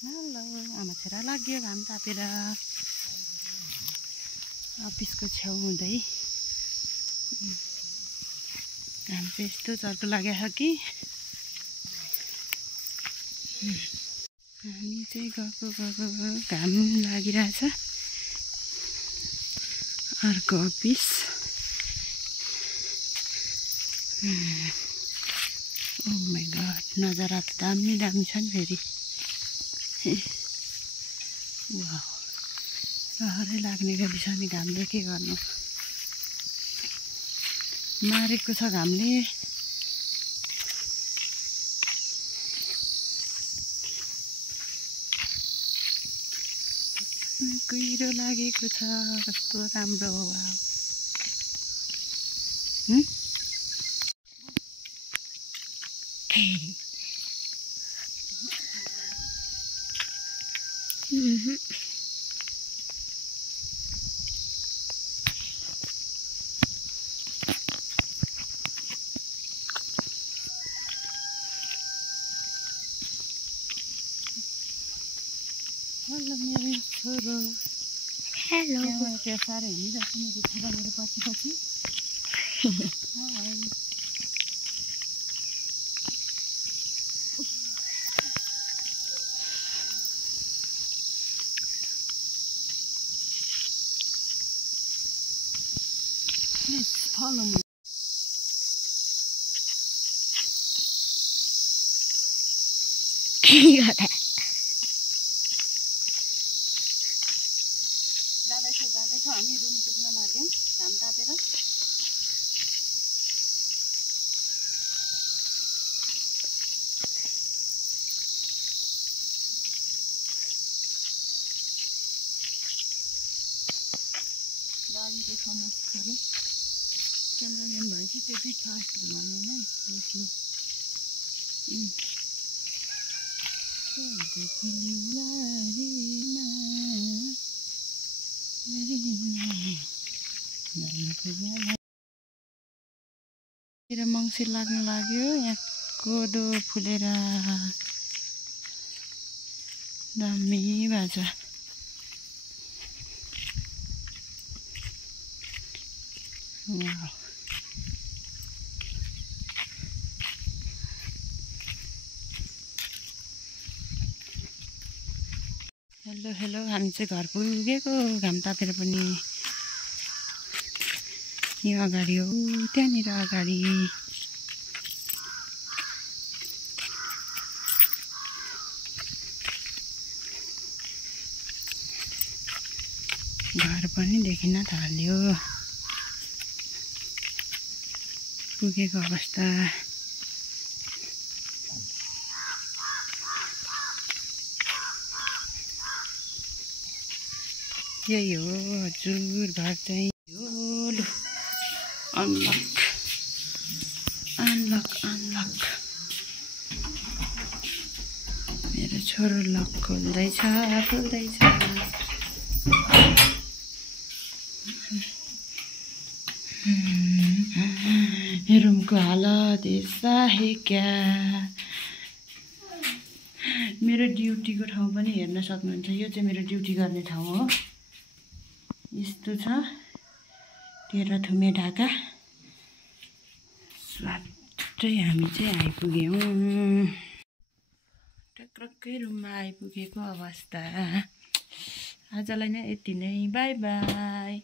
Hello आमा छोरा लाग्यो घाम तापेर अफिसको छेउ हुँदै घाम चाहिँ यस्तो चर्को लागेको छ कि हामी चाहिँ गएको घाम लागिरहेछ अर्को अफिस ओ माय गॉड नजारा त दामी दामी छ नि फेरि वाह रहरै लाग्ने गरी छ नि घामले के गर्नु मारेको छ घामले कुहिरो लागेको छ कस्तो राम्रो हो वाह हेलो मेरो छोरो हेलो त्यो साह्रो हिँडिरहेको मेरो छोरा मेरो पछि पछि Please follow me. जाँदैछौँ हामी रुम पुग्न लाग्यौँ घाम तापेर बारी देखाउनुहोस् छोरी क्यामेराम्यान भएपछि त्यति फास्ट बनाउनु नै बस्नु मेरो मङ्सिर लाग्न लाग्यो यहाँ कोदो फुलेर दामी भएको छ हेलो हेलो हामी चाहिँ घर पुगेको घाम तापेर पनि यो अगाडि हो त्यहाँनिर अगाडि घर पनि देखिन थाल्यो पुगेको अवस्था यही हो हजुर घर चाहिँ हो अनलक अनलक अनलक मेरो छोरो लक खोल्दैछ रुमको हालत ऐसा है क्या मेरो ड्युटीको ठाउँ पनि हेर्न सक्नुहुन्छ यो चाहिँ मेरो ड्युटी गर्ने ठाउँ हो यस्तो छ 13 थुमे ढाका स्वाटै हामी चाहिँ आइपुग्यौँ टक्रक्कै रुममा आइपुगेको अवस्था आजलाई नै यति नै बाई बाई।